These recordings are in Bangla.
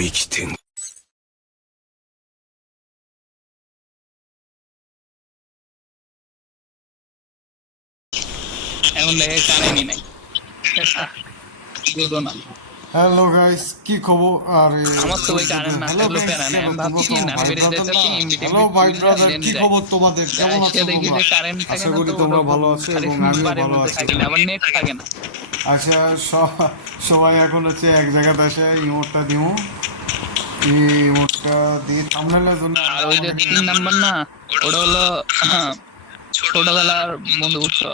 生きてん。এখন দেখে কারেন্টই নাই বুঝো না হ্যালো গাইস কি খবর? আরে আমার তো ওই কারেন্ট না হ্যালো থাকলেও গাইস, প্যারা নাই আমি তোমরা ভাবছি তো না ভাই বেরিয়ে ব্রাদার যাচ্ছি না? ইনভিটেশন হ্যালো ভাই ব্রাদার, কি খবর তোমাদের? কেমন আছো দেখি তোমরা? যে কারেন্ট থাকে আশা না করি তো তোমরা ওটা ভালো আছো খালি এবং আমিও বাড়ির ভালো মধ্যে আছি। থাকি না আবার নেট থাকে না আচ্ছা, সবাই এখন হচ্ছে এক জায়গাতে আসে ইমোটটা দিও, এই ইমোটটা দিয়ে থাম্বনেলের জন্য আর ওই যে 3 নাম্বার না ওটা হলো ছোটবেলার বন্ধু বুঝছো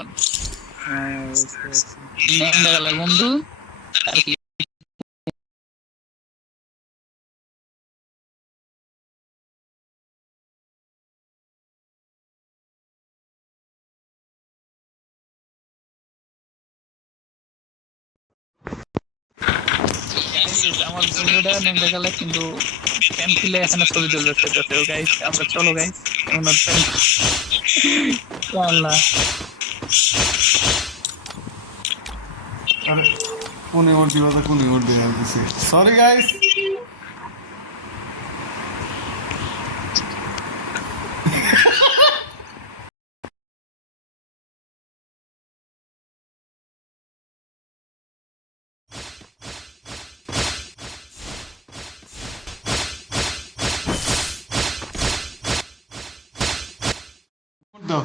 ন্যাংটাবেলার বন্ধু আর কি আমার বন্ধুটা ন্যাংটাকালে কিন্তু পেন্সিলে এখানে ছবি তুলতে চাইতেছে ও গাইস আমরা চলো গাইস ওনার আল্লাহ আরে কোন ইমোট দিবা তো কোন ইমোট দিয়ে দিছি, সরি গাইস। দাও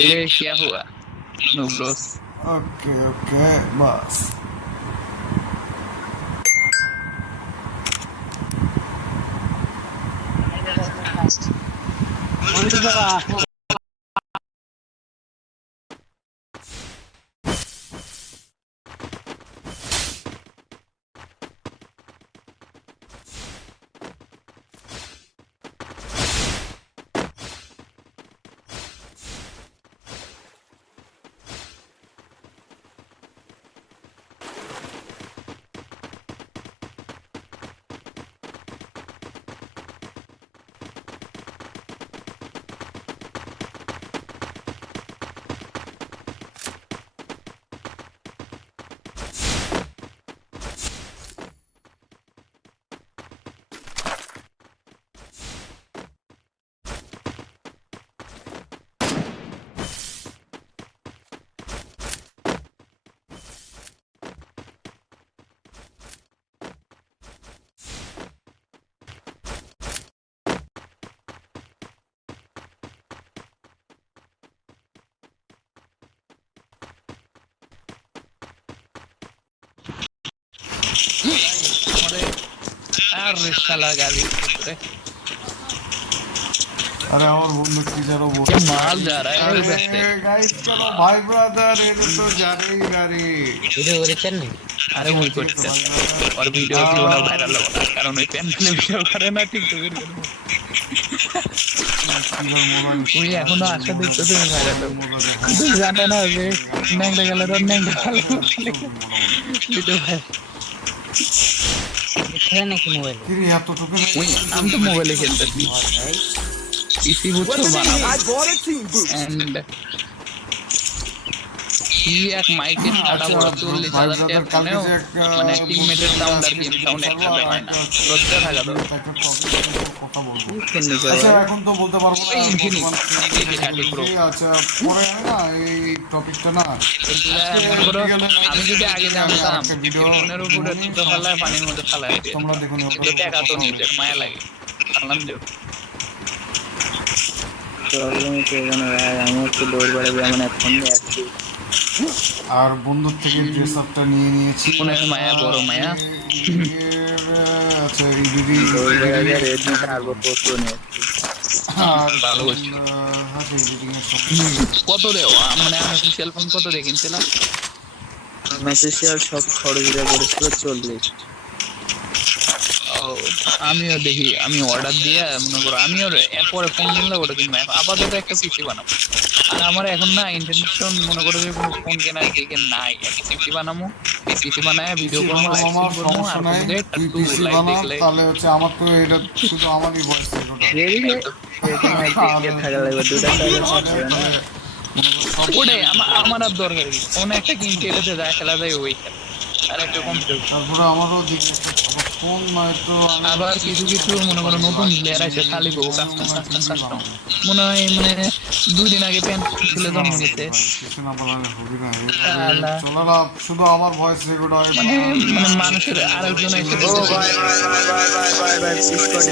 ये क्या हुआ नो ब्रोस ওকে ওকে বাস। अरे साला गाली अरे अरे और बंदूक की जरा वो क्या माल जा रहा है अरे इधर से गाइस चलो भाई ब्रदर, ये तो जाने ही ना रे। ভিডিও করেছেন না अरे वही करते हैं और वीडियो क्यों ना वायरल हो रहा है कारण वही पेन फिल्म वीडियो करे ना टिकटक এর ওই এখনো আশা দেখতেছে ভাইরাল হবে জানে না যে ন্যাংটা গেলে তো ন্যাংটা ভিডিও ভাই খেলে নাকি মোবাইলে फिर यहाँ तो टोकन ওই আমি তো মোবাইলে খেলতেছি পিসি বুঝছো বানাবো এন্ড কি এক মাইকের সাড়া বড় 40,000 টাকা ফোনেও মানে টিমমেটের সাউন্ড আর গেম সাউন্ড একসাথে হয় না লজ্জা থাকা তো কথা বলবো। খেলতে আচ্ছা এখন তো বলতে পারবো না Pro। আচ্ছা পরে আমি না এই টপিকটা না মনে করো আমি যদি আগে জানতাম ভিডিও ফোনের উপরে তো ফেলায় পানির মধ্যে ফেলায় দিয়ে তোমরা দেখুন কিন্তু টাকা তো নিতে মায়া লাগে আনলাম দেও প্রবলেম হচ্ছে এখানে আমি একটু দৌড় বেড়াবো এমন এখন আসছি আর বন্ধুর থেকে ড্রেস আপটা নিয়ে নিয়েছি। ফোনের মায়া বড় মায়া আচ্ছা এই দিদি দৌড় বেড়াবে রেডমি টার্বো পোস্টো নিয়ে আর ভালো করছো। হাতে এডিটিং এর সময় কত দেও মানে আমি অফিসিয়াল ফোন কত দিয়ে কিনছিলাম অফিসিয়াল সব খরচ দিয়ে পড়েছিল 40 ও আমিও দেখি আমি অর্ডার দিয়ে মনে করো আমিও এরপরে ফোন কিনলে ওটা কিনবো আপাতত একটা পিসি বানাবো আর আমার এখন না ইন্টেনশন মনে করো যে কোনো ফোন কেনার দিকে নাই একটা পিসি বানাবো পিসি বানায় ভিডিও করবো লাইভ আমার করবো আর সমস্যা নাই, তোমাদের তুই একটু পিসি লাইভ বানা, দেখলে তাহলে হচ্ছে আমার তো এটা শুধু আমারই ভয়েস রেকর্ড থাকা লাগবে দুটা ওটাই আমার আর দরকার কি, কোনো একটা কিনতে এটাতে যা খেলা যায় ওই খেলা, আর একটা কম্পিউটার। তারপরে আমারও দিকে আবার ফোন নয়তো আবার কিছু কিছু মনে করো নতুন প্লেয়ার আছে খালি বউ কাস্টম কাস্টম কাস্টম, মনে হয় মানে 2 দিন আগে প্যান্ট খুলে জন্ম নিতে। কিছু না বলার হবি না আল্লাহ। চলো না, শুধু আমার ভয়েস রেকর্ড হয় মানে মানে মানুষের আরেকজন এসে ও ভাই ভাই ভাই ভাই ভাই ভাই ভাই ডিসকর্ড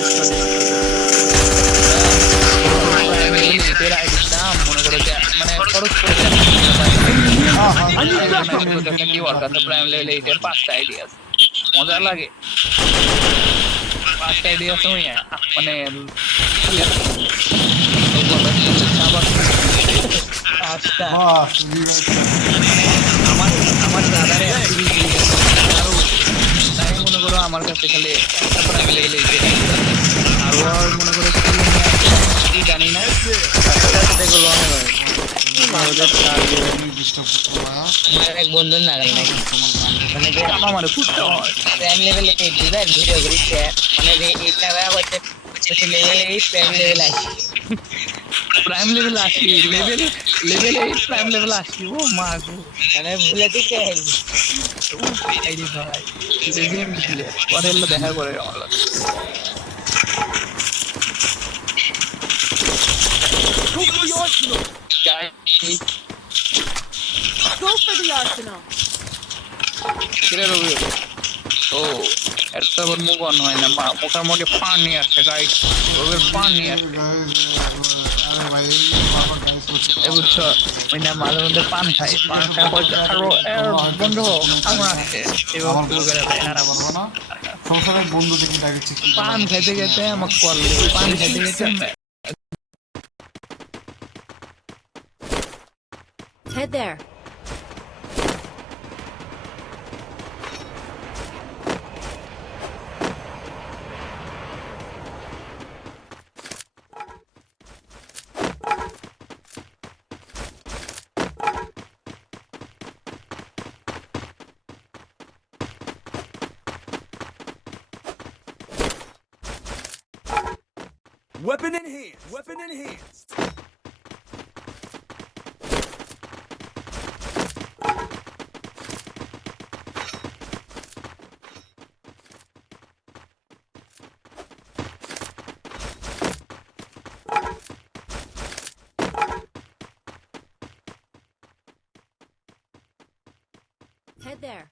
এটার আইডির দাম মনে করো যে মানে খরচ করেছে কি ওর কাছে প্রাইম লেভেল 8 এর 5টা আইডি আছে, মজা লাগে। 5টা আইডি আছে ওই মানে পাঁচটা আমার আমার দাদারে আরো তাই মনে করো আমার কাছে খালি একটা প্রাইম লেভেল 8 এর আরো মনে করো কি জানি না দেখলো আমাদের আমার এক বন্ধুর নাগাল নাই মানে যে আমার কুত্তা হয় প্রাইম লেভেল 8 দিবার ভিডিও করিছে মানে যে 8 টাকা হচ্ছে লেভেল 8 প্রাইম লেভেল আছে prime level 80 level 8 prime level 80 ও মা গো মানে ভুলে দিকে আইডি ভাই গেম খেলে পরে এলো দেখা করে আমার Go for the arsenal. কিরে রবি ও একটা বার মুভ অন হয় না মুখের মধ্যে পানি আসছে গাইস রবির পানি আসছে বুঝছো ওই না মাঝে মধ্যে পান খাই পান খাওয়া পর আরো বন্ধু আমার আসছে এবার শুরু করে দেয় আর আমার সংসারের বন্ধু থেকে ডাকছে পান খাইতে গেছে আমার কল পান খাইতে গেছে Head there. Weapon in hand. Weapon in hand. Head there.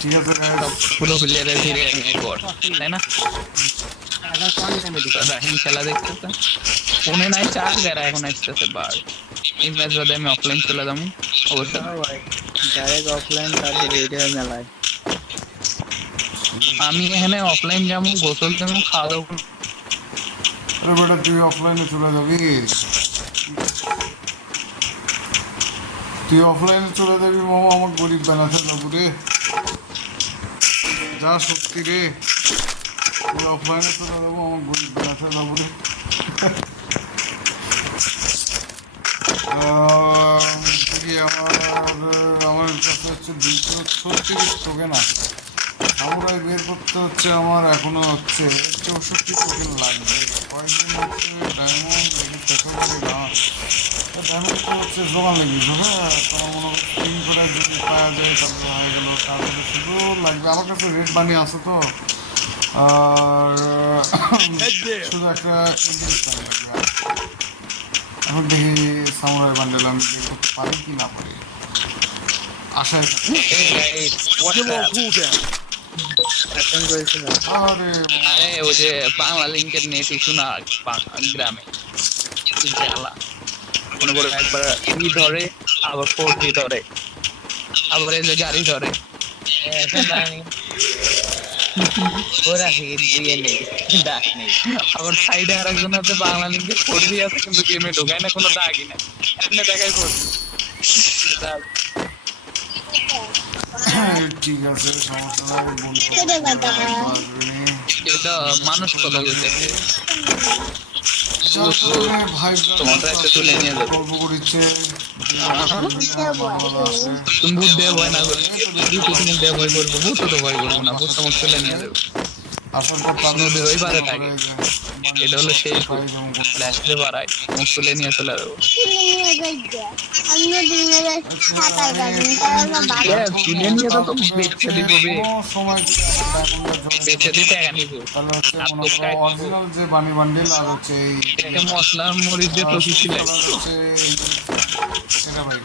ঠিক আছে পুরো প্লেয়ারের ধীরে পর তাই না রাহিম খেলা দেখতেছে ফোনে নাই চার্জ এরা এখন আসতেছে বার এই ম্যাচ বাদে আমি অফলাইন চলে যাবো অবশ্যই ভাই ডাইরেক্ট অফলাইন তারপর ভিডিও মেলায় আমি এখানে অফলাইন যাবো গোসল দেবো খাওয়া দাওয়া করবো। আরে বেটা তুই অফলাইনে চলে যাবি, তুই অফলাইনে চলে যাবি মামা, আমার গরিব বানাতে যাবো রে, যা সত্যি রে, তুই অফলাইনে চলে যাবো আমার গরিব বানাতে যাবো রে। আমার কাছে হচ্ছে 236 টোকেন আছে, সামুরাই বের করতে হচ্ছে আমার এখনো হচ্ছে 64 টোকেন লাগবে, কয়েকদিন হচ্ছে ডায়মন্ড দেখা লাগে না, ডায়মন্ড তো হচ্ছে জোগান লেগেছে, হ্যাঁ তোমার মনে হয় স্ক্রিন করে যদি পাওয়া যায় তারপরে হয়ে গেলো, তারপরে শুধু লাগবে আমার কাছে রেড মানি আছে তো, আর শুধু একটা লাগবে। এখন দেখি সামুরাই বান্ডেল আমি বের করতে পারি কি না পারি, আশায় এখন করেছিল আরে আরে ওই যে বাংলা লিঙ্কের নেট ইস্যু না গ্রামে জ্বালা মনে করে একবার ই ধরে আবার 4G ধরে আবার এই যে গাড়ি ধরে ওরা দিয়ে নেই ডাক নেই আবার সাইডে আর একজন আছে বাংলা লিঙ্কে 4G আছে কিন্তু গেমে ঢোকায় না কোনো দাগই না এমনি দেখাই করছে ঠিক আছে সমস্যা নাই বন্ধু এটা মানুষ কথা বলতেছে যার কারণে ভাই তোমাদের একটা তুলে নিয়ে যাবে। গল্প করেছে তুমি ভূত দিয়ে ভয় না করলে তুমি দিয়ে ভয় করবো, ভূত তো ভয় করবো না, ভূত তোমাকে তুলে নিয়ে যাবে। আসার পর তাদের নদীর ওই পারে থাকে, এটা হলো সেই লাস্টে পাড়ায় মুখ তুলে নিয়ে চলে যাবো। তুলে নিয়ে তো বেঁচে দিব বে, সময় বেঁচে দিতে টাকা নিব। তাহলে হচ্ছে মনে করো অরিজিনাল যে বানি বান্ডিল আর হচ্ছে এই এটা মশলা মরিচ দিয়ে তো কিছু লাগে। হচ্ছে এটা ভাই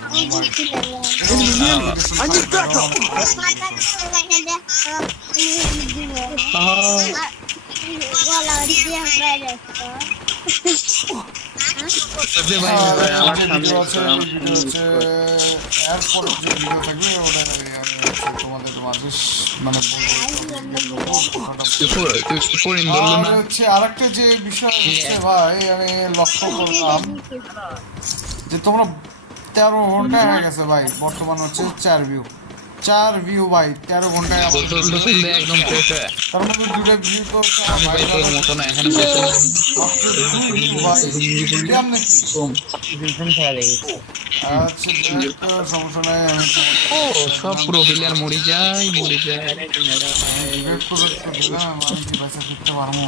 আমার যে সামনে ভিডিও আছে ভিডিও হচ্ছে এরপর যে ভিডিও থাকবে ওটা আমি হচ্ছে তোমাদের মাঝে মানে আর হচ্ছে আরেকটা যে বিষয় হচ্ছে ভাই আমি লক্ষ্য করলাম যে তোমরা 13 ঘন্টা হয়ে গেছে ভাই, বর্তমান হচ্ছে 4 ভিউ ভাই 13 ঘন্টায় একদম শেষ হয়। তার মধ্যে 2টা ভিউ তো আমি ভাই তোর মতো না, এখানে বেশি দুজন খেলা দেখি। আচ্ছা সমস্যা নাই আমি ও সব পুরো প্লেয়ার মরে যায়। ডিবেট করে একটু দিলাম আমি কি পয়সা ফিরতে পারবো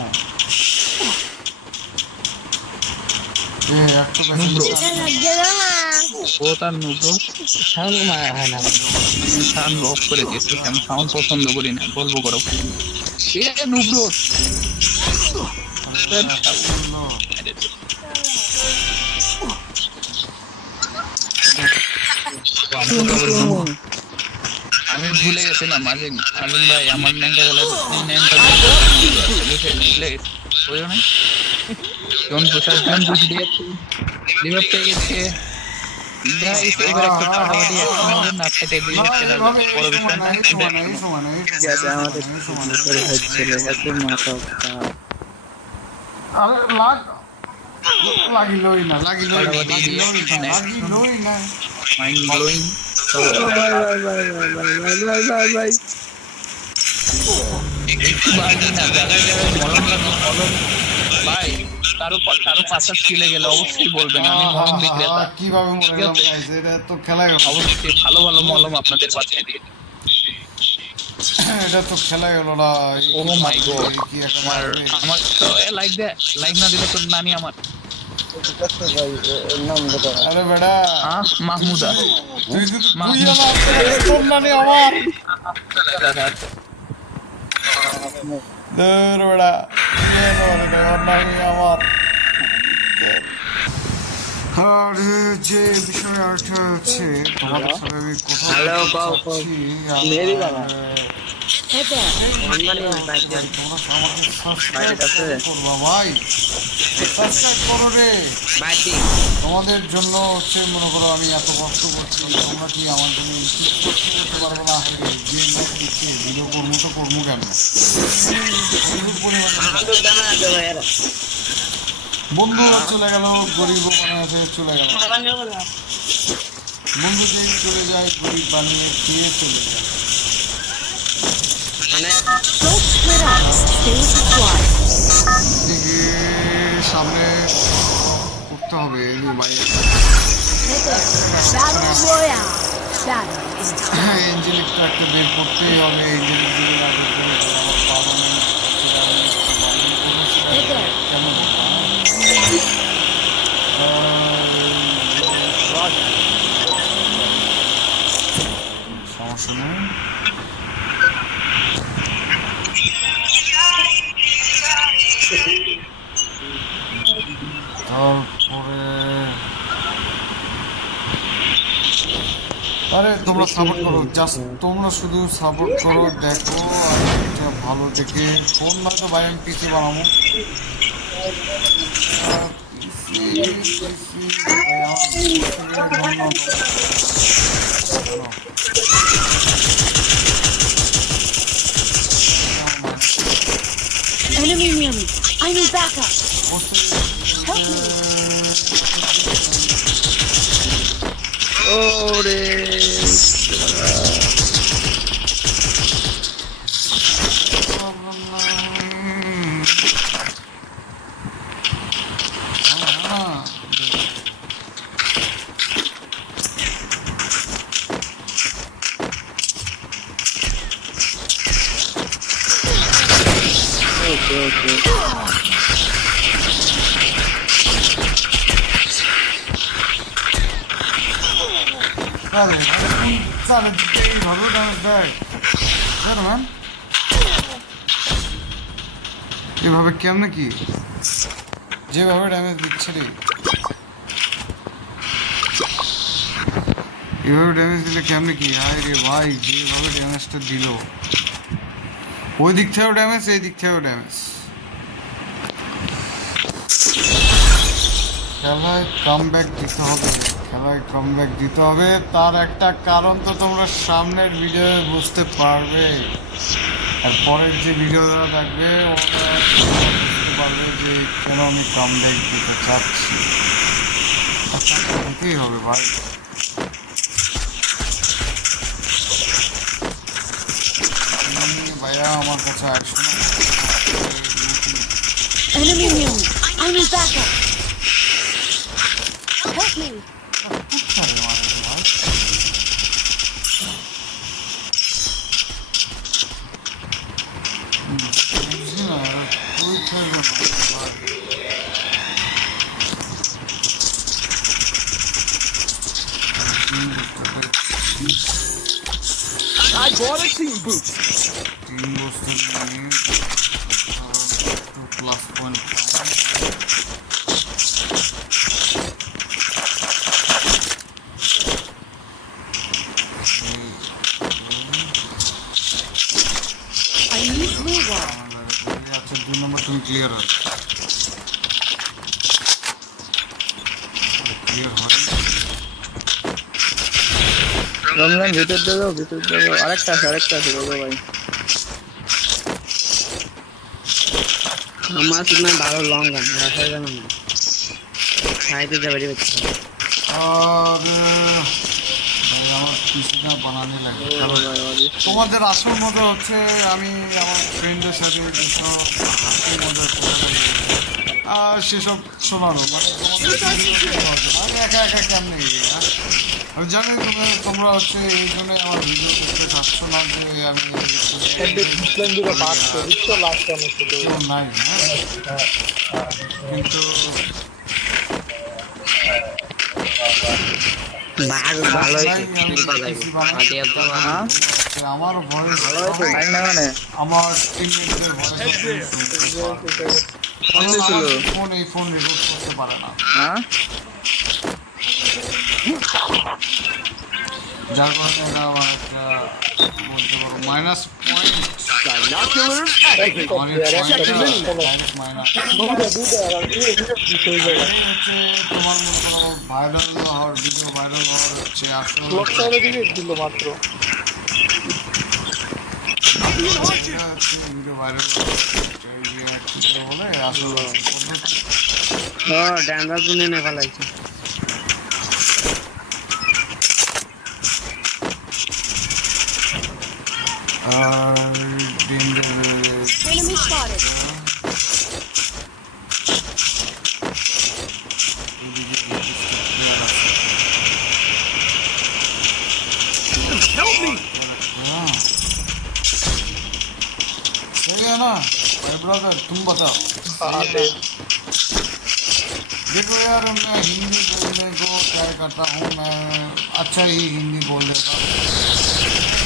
একটা ও তার নুব্রো সাউন্ড হয় না। সাউন্ড অফ করে দিয়েছে, আমি সাউন্ড পছন্দ করি না, গল্প করো এ নুব্রো। আমি ভুলে গেছিলাম মাঝে আলিম ভাই আমার ন্যাংটা গেলে ভুলে গেছি বুঝো না জন প্রসাদ জন বুঝি দিয়ে লিভার পেয়ে গেছে গাইস। এবার একটা ফাটাফাটি একটা মনে না খেতে দিয়ে সেটা বড় বিষয় না। লাগিলই না মাইন্ড ব্লোয়িং। বাড়ি না জায়গায় জায়গায় মলম ভাই কারো পাশা ছিলে গেলে অবশ্যই বলবেন, আমি মলম বিক্রেতা। কিভাবে মরে গেলাম গাইস, এটা তো খেলাই হলো, অবশ্যই ভালো ভালো মলম আপনাদের পাঠিয়ে দিয়ে। এটা তো খেলাই হলো না। ও মাই গড আমার তো লাইক দে, লাইক না দিলে তো নানি আমার। আরে বেটা মাহমুদা তুই যদি বুঝিয়ে না তোর নানি আমার দূর বেটা ওর নানি আমার। আর যে বিষয় আরেকটা হচ্ছে তোমাদের সাথে আমি কথা বলছি Head there. তোমরা আমাকে সাবস্ক্রাইব করবা ভাই, সাবস্ক্রাইব করো রে। তোমাদের জন্য হচ্ছে মনে করো আমি এত কষ্ট করছি, তোমরা কি আমার জন্য কষ্ট করতে পারবো না? যে লোক দিচ্ছে ভিডিও করবো তো করবো কেন? বন্ধু চলে গেল, গরিব ওখানে আছে চলে গেল, বন্ধু যেই চলে যায় গরিব বানিয়ে খেয়ে চলে যায়। Don't split up. Stay with the squad. দিকে সামনে করতে হবে ভাই। Head there. Battle Royale. Battle is time. ইঞ্জিনিকটা একটা বের করতেই হবে, ইঞ্জিনিক যদি না বের করে আমার পারমানেন্ট Head there. কেন সমস্যা নেই। তারপরে আরে তোমরা সাপোর্ট করো, জাস্ট তোমরা শুধু সাপোর্ট করো, দেখো আর একটা ভালো দেখে ফোন নয়তো ভাই আমি পিসি বানাবো। Enemy near me. I need backup. Help me. Okay okay আরে চালে দিকে এইভাবে ড্যামেজ দেয় ম্যান এভাবে কেমনে কি যেভাবে ড্যামেজ দিচ্ছে রে এভাবে ড্যামেজ দিলে কেমনে কি হায় রে ভাই যেভাবে ড্যামেজটা দিল ওই দিক থেকেও ড্যামেজ এই দিক থেকেও ড্যামেজ খেলায় কামব্যাক দিতে হবে তার একটা কারণ তো তোমরা সামনের ভিডিও বুঝতে পারবে আর পরের যে ভিডিওটা থাকবে ওটা বুঝতে পারবে যে কেন আমি কামব্যাক দিতে চাচ্ছি দিতেই হবে ভাই ভাইয়া আমার কাছে আসো না Enemy near me. I need backup. Help me. কোথায় মারে ভাই বুঝছি না তুই খেলবে I bought a team boost. 3 বস্তু নিয়ে plus point I need blue wall. আচ্ছা 2 নম্বর তুমি ক্লিয়ার হয় ক্লিয়ার হয় রমজান ভিতর দেবো আরেকটা আছে বলো ভাই আমার সিগন্যাল ভালো লং গান রাখা যাবে না খাইতে যাবে রে বাচ্চা और ভাই আমার পিসিটা বানানো লাগে কারণ তোমাদের আসল মজা হচ্ছে আমি আমার ফ্রেন্ডের সাথে যেসব হাসির মজা আর সেসব শোনানো মানে আমি একা একা কেমনে আমি জানি তোমরা হচ্ছে এই জন্য আমার ভিডিও দেখতে চাচ্ছ না যে আমি কেউ নাই হ্যাঁ কিন্তু ভালো আমার ভয়েস আমার টিমমেটদের ভয়েস ফোন রেকর্ড করতে পারে না যার কারণে এটা আমার একটা বলতে পারো minus point Binoculars active. Minus হচ্ছে তোমার মতো ভাইরাল হওয়ার ভিডিও ভাইরাল হওয়ার হচ্ছে আসলে ভিডিও ভাইরাল বলে আসলে ড্যান্ডার জন্য নে ফেলাইছে Enemy spotted. Help me. सही है ना भाई ब्रदर तुम बताओ देखो यार मैं हिंदी बोलने को ट्राई करता हूँ मैं अच्छा ही हिंदी बोल देता हूँ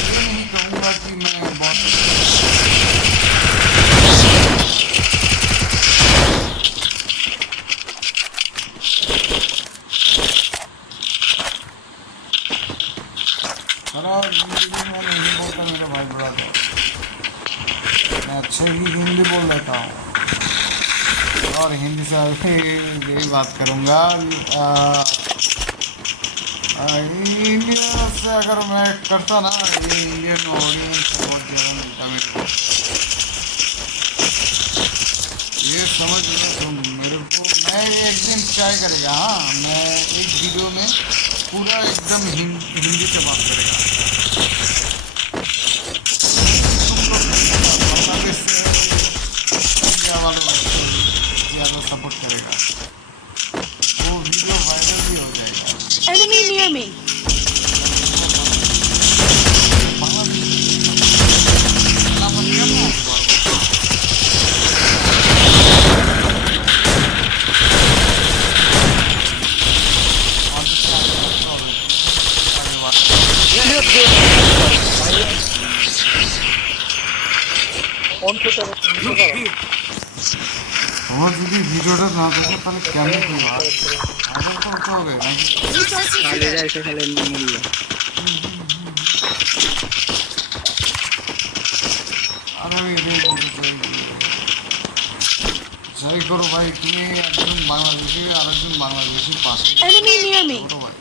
ये नहीं कहूँगा कि मैं बहुत खराब हिंदी भी मैं नहीं बोलता मेरे भाई ब्रदर मैं अच्छे ही हिंदी बोल लेता हूँ और हिंदी से यही बात करूँगा इंडिया से अगर मैं करता ना ये इंडियन ऑडियंस बहुत ज़्यादा मिलता मेरे को ये समझ लो तुम मेरे को मैं एक दिन ट्राई करेगा हाँ मैं एक वीडियो में पूरा एकदम हिंदी से बात करेगा बांग्लादेश से इंडिया वालों ज़्यादा सपोर्ट करेगा वो वीडियो वायरल भी हो जाएगा Enemy near me. তোমরা যদি ভিডিওটা না দেখো তাহলে কেমন কি হয় আমাদের করতে হবে নাকি Resources here. খালিরা এসে খালি মূল্য আর আমি এটাই বলতে চাই যাই করো ভাই তুমি একজন বাংলাদেশি আর একজন বাংলাদেশি পাশে Enemy near me. ছোট ভাই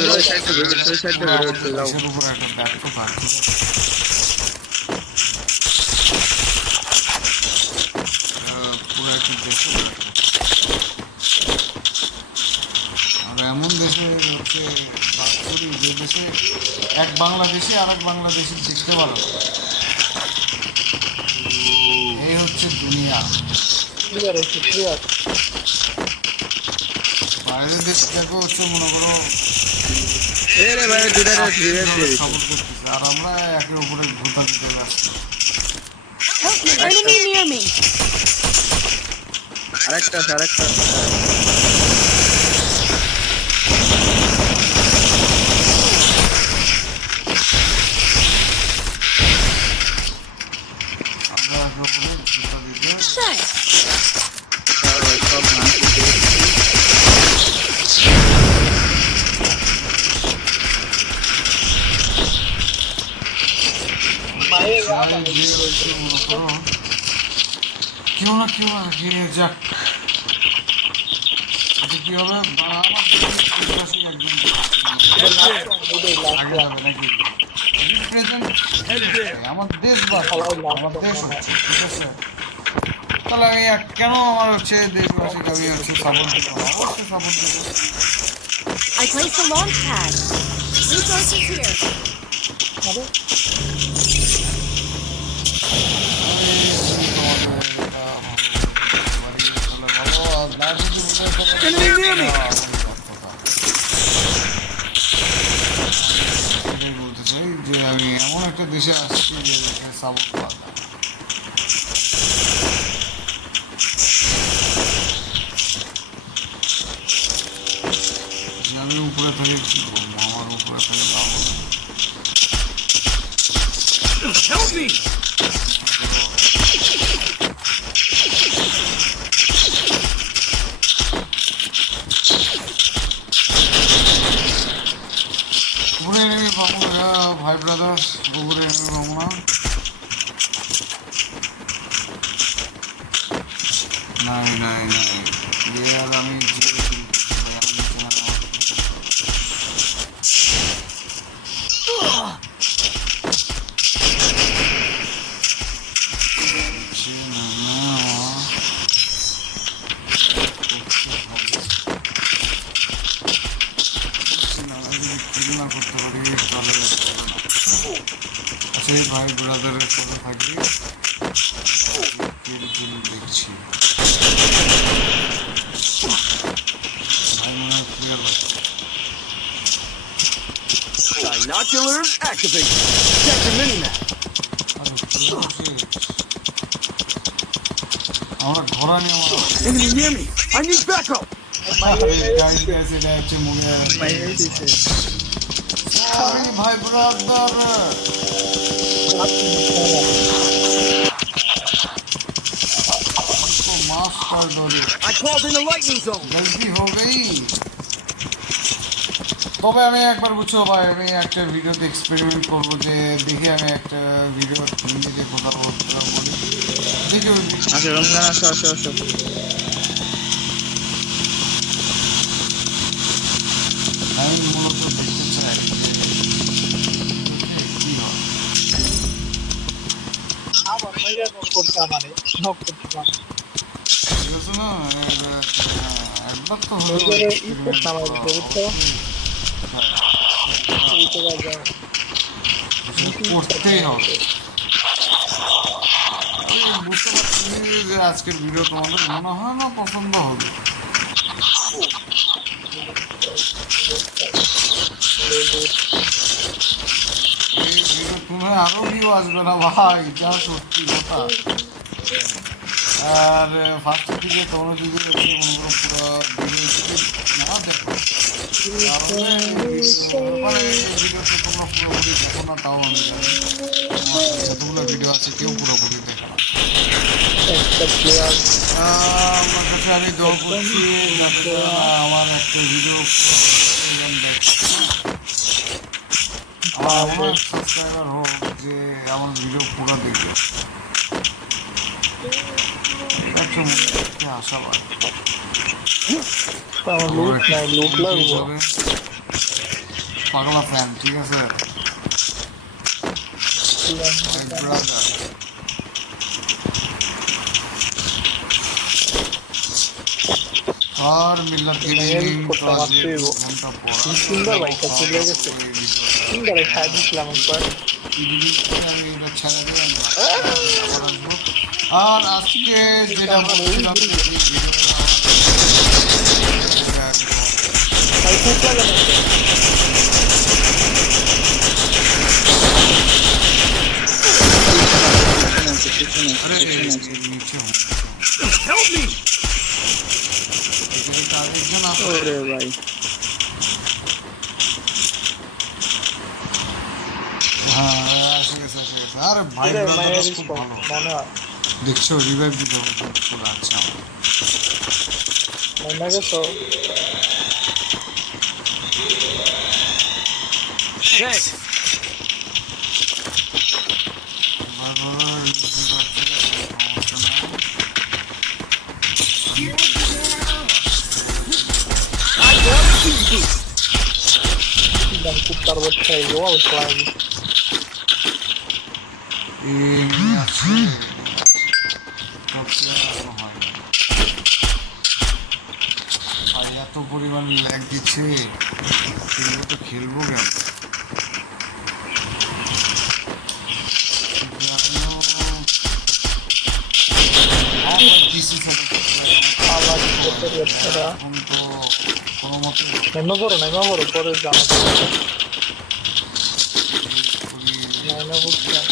তোর সাইডে বেরো তোর সাইডে বেরো যাও দেশের উপর একটা ব্যর্থ থাকছে পুরো একটি দেশে আর এমন দেশে হচ্ছে বাস করি যে দেশে এক বাংলাদেশি আর এক বাংলাদেশি দেখতে পারো এই হচ্ছে দুনিয়া বাইরের দেশ দেখো হচ্ছে মনে করো এরে ভাই দুটা রিভাইভ দিয়ে সাপোর্ট করতেছে আর আমরা একের উপরে ঘোটা দিতে ব্যস্ত Help me. Enemy near me. আরেকটা আমরা একের উপরে ঘোটা দিতে Shut. সব নাম চাই যে হচ্ছে মনে করো কেউ না গিয়ে যাক এটা কি হবে আমার দেশবাসী একজন আগে যাবে নাকি রিপ্রেজেন্ট আমার দেশবাসী আমার দেশ হচ্ছে ঠিক আছে তাহলে আমি কেন আমার হচ্ছে দেশবাসীকে আমি হচ্ছে সাপোর্ট দেবো অবশ্যই সাপোর্ট দেবো I placed a launch pad. Resources here. Enemy near me. এটাই বলতে চাই যে আমি এমন একটা দেশে আসছি যে সাপোর্ট পাবো যে আমি উপরে থেকে কি বলবো আমার উপরে থেকে পাবো Help me. উপরে এনেমি পাবো ভাই ব্রাদার্স উপরে এনেমি পাবো না নাই আর আমি করতে পারি তাহলে সেই ভাই ব্রাদারের সাথে থাকি দেখছি ভাই মনে হয় clear Binoculars activate. Check your mini-map. আমরা ঘোড়া নিয়ে আমার Enemy near me. I need backup. Guys এটা হচ্ছে মনে হয় ভাই ব্রাদার माफ कर दो रे I called in a lightning zone. गलती हो गई তবে আমি একবার বুঝছো ভাই আমি একটা ভিডিওতে এক্সপেরিমেন্ট করব যে দেখি আমি একটা ভিডিও হিন্দিতে কথা বলতে বলি দেখি আচ্ছা রমজান আসো আমি মূলত দেখতে চাই যে কি হয় ঠিক আছে না একবার তো হলো করতেই হবে আমি বুঝতে পারছি যে আজকের ভিডিও তোমাদের মনে হয় না পছন্দ হবে এই ভিডিও তুমি আরো ভিউ আসবে না ভাই যা সত্যি কথা আর ফার্স্টের দিকে তোমরা যদি হচ্ছে মনে করো পুরো ভিডিও না দেখো তাহলে ভিডিওতে তোমরা পুরোপুরি দেখো না তাও আমি জানি যতগুলো ভিডিও ভিডিও আছে কেউ পুরোপুরি দেখে না। একটা প্লেয়ার আমার কাছে আমি দোয়া করছি যাতে তারা আমার একটা ভিডিও দেখছে, আমার অনেক সাবস্ক্রাইবার হোক যে আমার ভিডিও পুরো দেখবে, এটা একটা মনে একটা আশাবাদ। আমার লুট নাই, লুট লাগবো। পাগলা ফ্যান, ঠিক আছে my brother। और मिलत के लिए করতে পারছি গো। ঘন্টা পড়া সুন্দর বাইকটা চলে গেছে, সুন্দর খাই দিছিলাম একবার। আমি এটা ছেড়ে দিয়ে আমি আবার আসবো। আর আজকে যেটা বলছিলাম যে এই ভিডিওটা ভাই খুব লাগে না अरे नीचे हूँ Help me! इधर का एक जन आप ওরে ভাই। हाँ ऐसे कैसे अरे भाई এরে ब्रदर মায়ের खूब স্পট भालो মনে হয় देखছো रिवाइव दिलो पूरा अच्छा মনে গেছো। Thanks. भाई brother Dan kutar bocah wow selain ini আছে সবচেয়ে ভালো হয় আর এত পরিমাণ ল্যাগ দিচ্ছে খেলবো তো খেলবো কেন alat berbeda. এখন তো কোনো মতে Nama baru pore jangan. Nama bukan.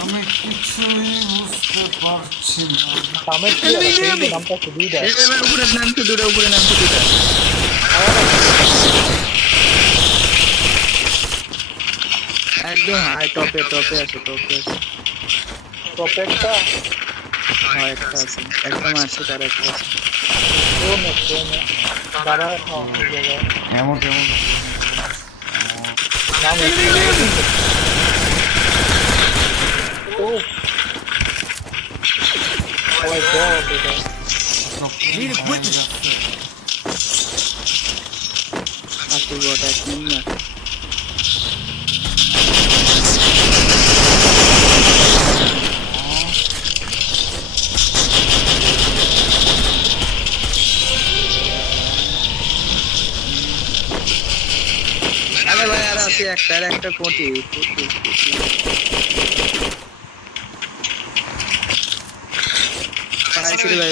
আমি কিছুই বুঝতে পারছি না Kami sih ada nampak sedih. এবার উপরে নামছে দুটো একদম হাই টপে আছে Propekta. হয় একটা আছে একটা মারছে তার একটা আছে Dua. Darah jaga. এমন কেমন Nama. Oh. Oh my god. Need equipment. আসল বট এক মিনিট আরে ভাই আর আছে একটা কোটি পাইছিরে ভাই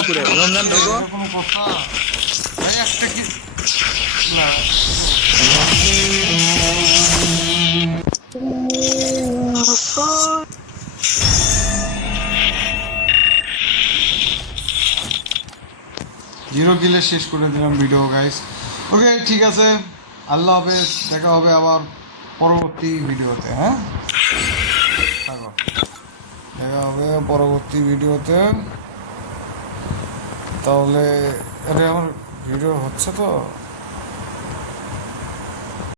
উপরে রমজান ঢোকো কোনো কথা এই একটা কি না জিরো কিলে শেষ করে দিলাম ভিডিও গাইস ওকে ঠিক আছে আল্লাহ হাফেজ দেখা হবে আবার পরবর্তী ভিডিওতে হ্যাঁ থাকো দেখা হবে পরবর্তী ভিডিওতে তাহলে আরে আমার ভিডিও হচ্ছে তো